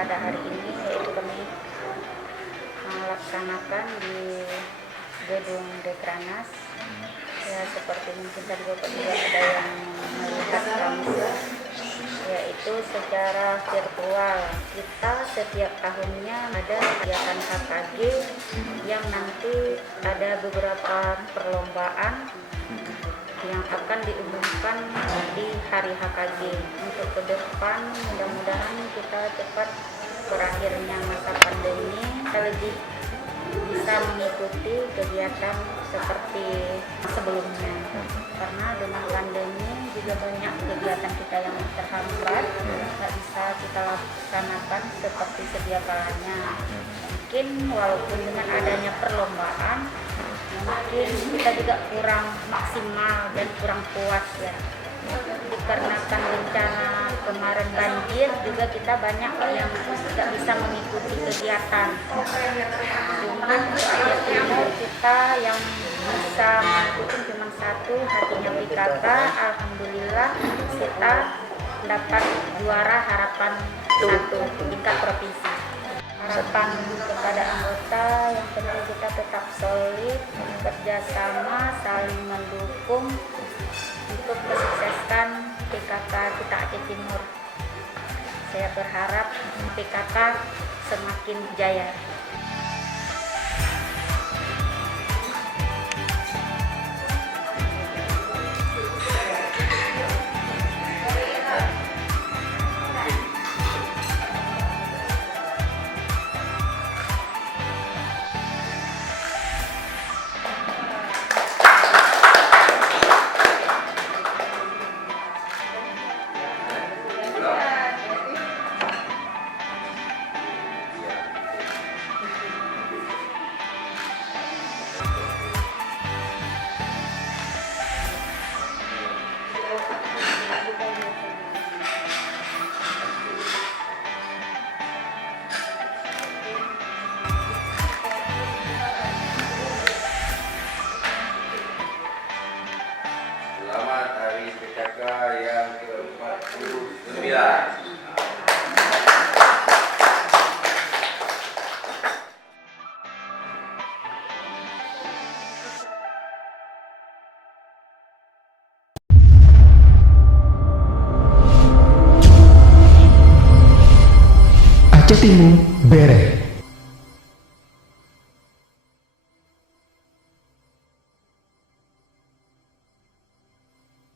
pada hari ini, yaitu kami melaksanakan di gedung Dekrannas. Ya, seperti mungkin tadi Bapak juga ada yang melihat langsung, yaitu secara virtual. Kita setiap tahunnya ada kegiatan HKG yang nanti ada beberapa perlombaan yang akan diumumkan di hari HKG. Untuk ke depan mudah-mudahan kita cepat berakhirnya masa pandemi, kita lebih bisa mengikuti kegiatan seperti sebelumnya, karena dengan pandemi juga banyak kegiatan kita yang terhambat, nggak bisa kita laksanakan seperti sedia kalanya. Mungkin walaupun dengan adanya perlombaan, mungkin kita juga kurang maksimal dan kurang puas ya, dikarenakan bencana kemarin banjir juga kita banyak yang tidak bisa mengikuti kegiatan. Cuman Aceh Timur kita yang bisa mengikuti cuma satu, hatinya PKK. Alhamdulillah kita dapat juara harapan 1 tingkat provinsi. Harapan kepada anggota yang penting kita tetap solid, kerjasama, saling mendukung untuk mensukseskan PKK kita Aceh Timur. Saya berharap PKK semakin jaya. Selamat Hari PKK yang ke-49. Aceh Timur beres.